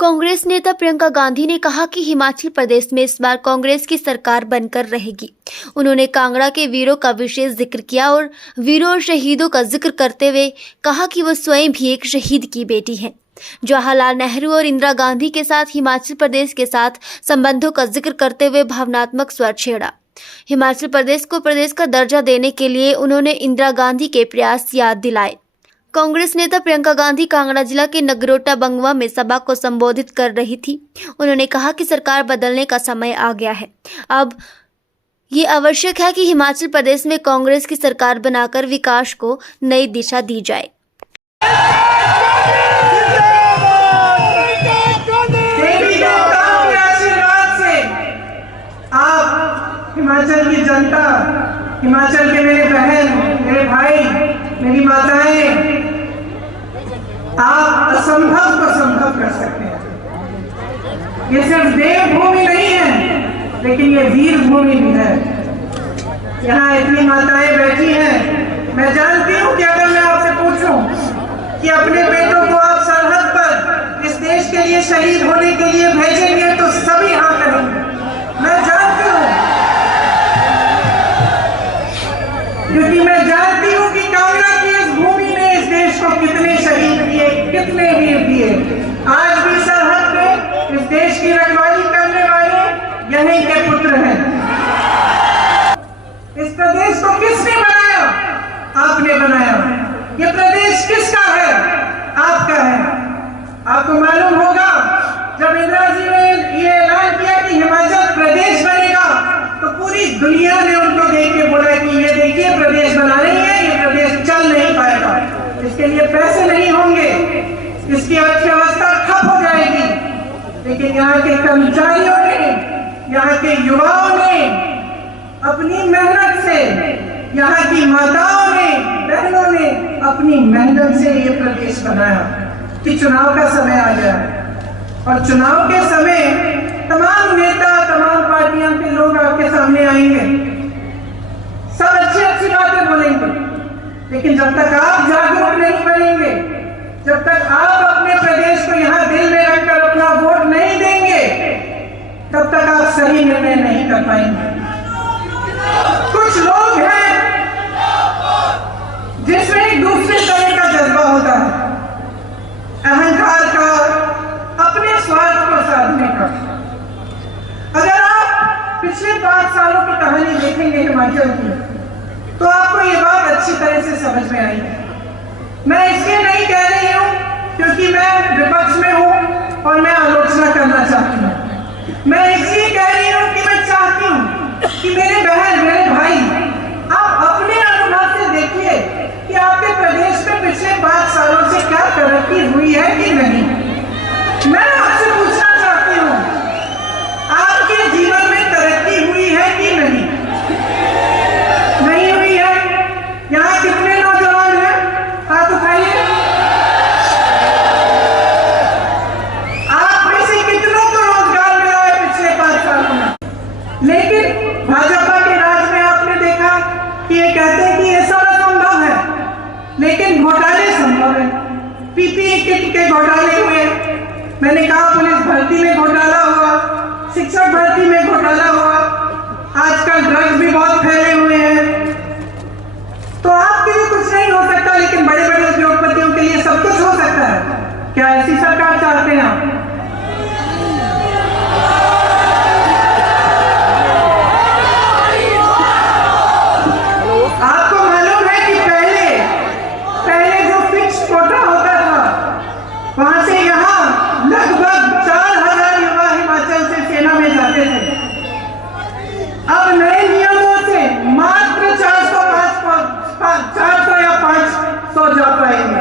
कांग्रेस नेता प्रियंका गांधी ने कहा कि हिमाचल प्रदेश में इस बार कांग्रेस की सरकार बनकर रहेगी। उन्होंने कांगड़ा के वीरों का विशेष जिक्र किया और वीरों और शहीदों का जिक्र करते हुए कहा कि वो स्वयं भी एक शहीद की बेटी हैं। जवाहरलाल नेहरू और इंदिरा गांधी के साथ हिमाचल प्रदेश के साथ संबंधों का जिक्र करते हुए भावनात्मक स्वर छेड़ा। हिमाचल प्रदेश को प्रदेश का दर्जा देने के लिए उन्होंने इंदिरा गांधी के प्रयास याद दिलाए। कांग्रेस नेता प्रियंका गांधी कांगड़ा जिला के नगरोटा बंगवा में सभा को संबोधित कर रही थी। उन्होंने कहा कि सरकार बदलने का समय आ गया है। अब ये आवश्यक है कि हिमाचल प्रदेश में कांग्रेस की सरकार बनाकर विकास को नई दिशा दी जाए। आप हिमाचल की जनता, हिमाचल के मेरे बहन, मेरे भाई, मेरी माताएं, आप असंभव को संभव कर सकते हैं। ये सिर्फ देवभूमि नहीं है, लेकिन ये वीर भूमि भी है। यहाँ इतनी माताएं बैठी हैं। मैं जानती हूँ कि अगर मैं आपसे पूछूं कि अपने बेटों को आप सरहद पर इस देश के लिए शहीद होने के लिए भेजेंगे तो सभी हाँ करेंगे। मैं जानती हूँ, क्योंकि मैं जानती हूँ कि कांगड़ा की इस भूमि ने इस देश को कितने शहीद दिए, कितने वीर दिए। आज भी सरहद पे इस देश की रखवाली करने वाले यहीं के पुत्र हैं। इस प्रदेश को किसने बनाया? आपने बनाया। ये प्रदेश किसका है? आपका है। आपको मालूम होगा जब इंदिरा जी ने ये ऐलान किया कि हिमाचल प्रदेश बनेगा, तो पूरी दुनिया ने उनको देख के बोला कि ये देखिए प्रदेश बना रही है, ये प्रदेश चल नहीं पाएगा, इसके लिए पैसे नहीं होंगे, इसकी अर्थव्यवस्था ठप हो जाएगी। लेकिन यहाँ के कर्मचारियों ने, यहाँ के युवाओं ने अपनी मेहनत से, यहाँ की माताओं ने, बहनों ने अपनी मेहनत से ये प्रदेश बनाया कि चुनाव का समय आ गया। और चुनाव के समय तमाम नेता, तमाम पार्टियों के लोग आपके सामने आएंगे, सब अच्छी अच्छी बातें बोलेंगे, लेकिन जब तक आप जागरूक नहीं बनेंगे, जब तक आप अपने प्रदेश को यहाँ दिल में रखकर अपना वोट नहीं देंगे, तब तक आप सही निर्णय नहीं कर पाएंगे। कुछ लोग हैं जिसमें एक दूसरे तरह का जज्बा होता है, अहंकार का, अपने स्वार्थ को साधने का। अगर आप पिछले 5 सालों की कहानी देखेंगे हिमाचल की, तो आपको ये बात अच्छी तरह से समझ में आएगी। मैं इसलिए नहीं कह रही हूँ क्योंकि मैं विपक्ष में हूँ और मैं आलोचना करना चाहती हूँ। मैं इसलिए कह रही हूँ कि मैं चाहती हूँ कि मेरे बहन, मेरे भाई, आप अपने अनुभव से देखिए कि आपके प्रदेश में पिछले 5 सालों से क्या तरक्की हुई है कि नहीं। मैं आपसे पूछना चाहती हूँ, आपके जीवन में तरक्की हुई है कि नहीं? नहीं हुई है। यहाँ कितने नौजवान हैं? हाथ उठाइए। आप में से कितनों को रोजगार मिला है पिछले 5 सालों में? लेकिन भाजपा के राज में आपने देखा कि ये कहते हैं कि ये सब असंभव है, लेकिन घोटाले संभव है। पीपीई किट के घोटाले हुए, मैंने कहा पुलिस भर्ती में घोटाला हुआ, शिक्षक भर्ती में घोटाला हुआ, आजकल ड्रग्स भी बहुत फैले हुए हैं। तो आपके लिए कुछ नहीं हो सकता, लेकिन बड़े बड़े उद्योगपतियों के लिए सब कुछ हो सकता है। क्या ऐसी सरकार चाहते हैं आप? आपको मालूम है कि पहले जो फिक्स कोटा होता था, वहां से यहाँ लगभग 4000 युवा हिमाचल से सेना में जाते थे। अब नए नियमों से मात्र 400 या 500 जा पाएंगे।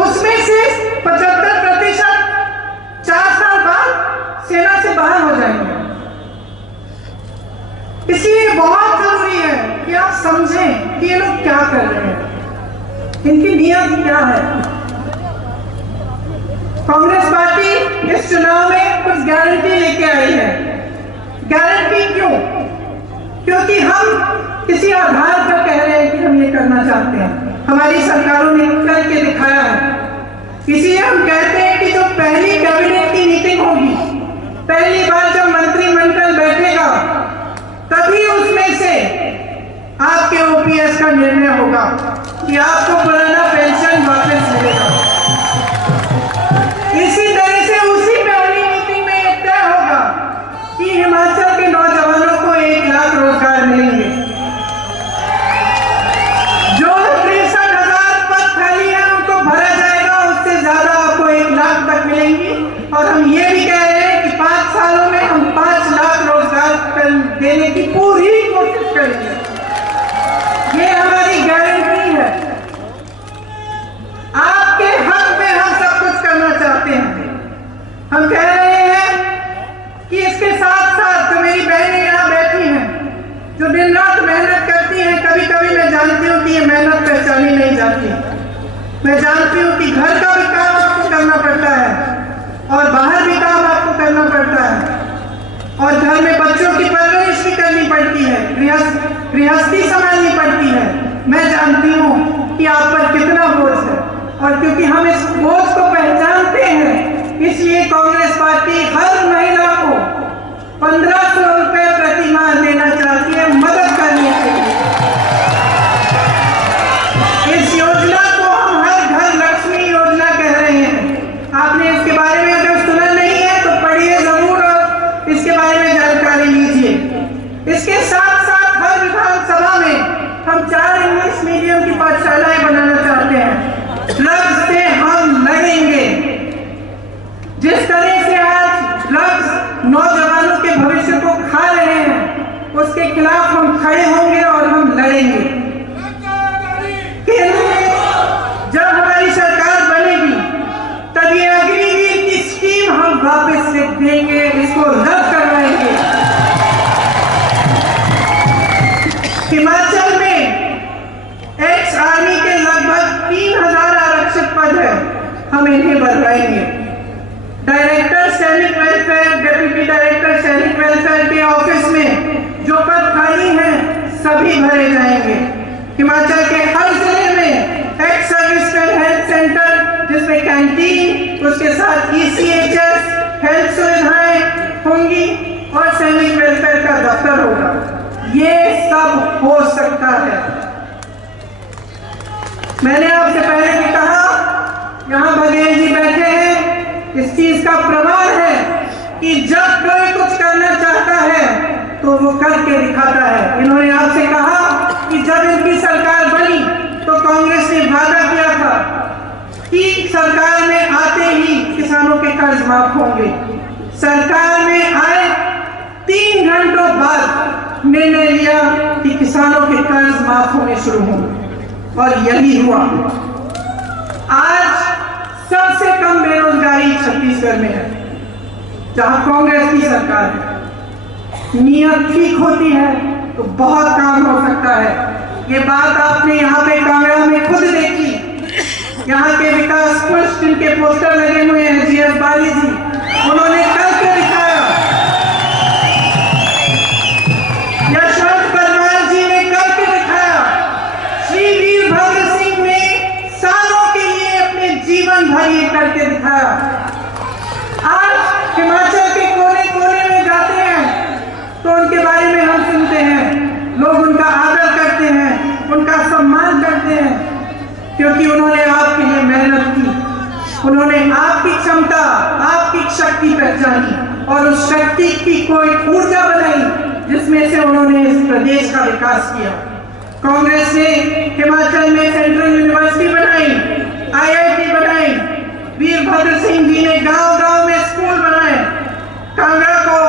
उसमें से 75% 4 साल बाद सेना से बाहर हो जाएंगे। इसलिए बहुत जरूरी है कि आप समझें कि ये लोग क्या कर रहे हैं, इनकी नीयत क्या है। कांग्रेस पार्टी इस चुनाव में कुछ गारंटी लेके आई है। गारंटी क्यों? क्योंकि हम किसी आधार पर कह रहे हैं कि हम ये करना चाहते हैं, हमारी सरकारों ने करके दिखाया है। इसीलिए हम कहते हैं की जो पहली कैबिनेट की मीटिंग होगी, पहली बार जब मंत्रिमंडल बैठेगा, तभी उसमें से आपके ओपीएस का निर्णय होगा कि आपको पुराना पेंशन वापस मिलेगा। इसी तरह से उसी पहली मीटिंग में यह तय होगा कि हिमाचल के नौजवानों को 1 लाख रोजगार मिलेंगे। जो 63,000 पद खाली है उनको भरा जाएगा, उससे ज्यादा आपको 1 लाख तक मिलेंगी। और हम ये भी कह रहे हैं कि 5 सालों में हम 5 लाख रोजगार देने की पूरी कोशिश करेंगे। ये हमारी गारंटी है। आपके हक में हम सब कुछ करना चाहते हैं। हम कह रहे हैं कि इसके साथ साथ जो मेरी बहनें यहाँ बैठी हैं, जो दिन रात मेहनत करती हैं, कभी कभी मैं जानती हूँ कि ये मेहनत पहचानी नहीं जाती। मैं जानती हूँ कि घर का भी काम आपको करना पड़ता है और बाहर भी काम आपको करना पड़ता है, और घर में बच्चों की परवरिश भी करनी पड़ती है, गृहस्थी संभालनी पड़ती है। मैं जानती हूँ कि आप पर कितना बोझ है, और क्योंकि हम इस बोझ को पहचानते हैं, इसलिए कांग्रेस पार्टी हर महिला को 1500 रुपए प्रति माह देना चाहती है, मदद करने के लिए। इस योजना को हम हर घर लक्ष्मी योजना कह रहे हैं। आपने इसके बारे में अगर सुना नहीं है तो पढ़िए जरूर और इसके बारे में जानकारी लीजिए। इसके साथ साथ हर विधानसभा में हम 4 इंग्लिश मीडियम की पाठशालाएं बनाना चाहते हैं। ड्रग्स से हम लड़ेंगे। जिस तरह से आज ड्रग्स नौजवानों के भविष्य को खा रहे हैं, उसके खिलाफ हम खड़े होंगे और हम लड़ेंगे। केंद्र में जब हमारी सरकार बनेगी, तब ये अग्निवीर की स्कीम हम वापस से देंगे, इसको रद्द करवाएंगे। हिमाचल में एक्स आर्मी के लगभग 3,000 आरक्षित पद है, हम इन्हें बढ़ाएंगे। डायरेक्टर सैनिक वेलफेयर, डेप्यूटी डायरेक्टर सैनिक वेलफेयर के ऑफिस में जो पद खाली हैं, सभी भरे जाएंगे। हिमाचल के हर जिले में एक्स सर्विसमैन हेल्थ सेंटर, जिसमें कैंटीन, उसके साथ ECHS हेल्थ सुविधाएं होंगी और सैनिक वेलफेयर का दफ्तर होगा। ये सब हो सकता है। मैंने आपसे पहले भी कहा, यहाँ बघेल जी बैठे हैं, इस चीज का प्रमाण है कि जब कोई कुछ करना चाहता है तो वो करके दिखाता है। इन्होंने आपसे कहा कि जब इनकी सरकार बनी तो कांग्रेस ने वादा किया था कि सरकार में आते ही किसानों के कर्ज माफ होंगे। सरकार में आए 3 घंटों बाद निर्णय लिया कि किसानों के कर्ज माफ होने शुरू होंगे, और यही हुआ। आज सबसे कम बेरोजगारी छत्तीसगढ़ में है, जहां कांग्रेस की सरकार है। नीयत ठीक होती है तो बहुत काम हो सकता है। ये बात आपने यहाँ पे कांगड़ा में खुद देखी। यहाँ के विकास पुरुष जिनके पोस्टर लगे हुए हैं, GS बाली जी, उन्होंने करके दिखाया। यशवंत परमार जी ने करके दिखाया। श्री वीरभद्र सिंह ने सालों के लिए अपने जीवन भर ये करके दिखाया। आज हिमाचल के कोने कोने में जाते हैं तो उनके बारे में हम सुनते हैं, लोग उनका आदर करते हैं, उनका सम्मान करते हैं, क्योंकि उन्होंने आपके लिए मेहनत की, उन्होंने आपकी क्षमता, आपकी शक्ति पहचानी और उस शक्ति की कोई ऊर्जा बनाई जिसमें से उन्होंने इस प्रदेश का विकास किया। कांग्रेस ने हिमाचल में सेंट्रल यूनिवर्सिटी बनाई, IIT बनाई, वीरभद्र सिंह जी ने गांव-गांव में स्कूल बनाए, कांगड़ा को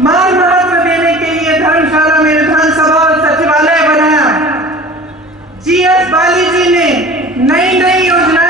मान महत्व देने के लिए धर्मशाला में विधानसभा और सचिवालय बनाया। GS बाली जी ने नई नई योजनाएं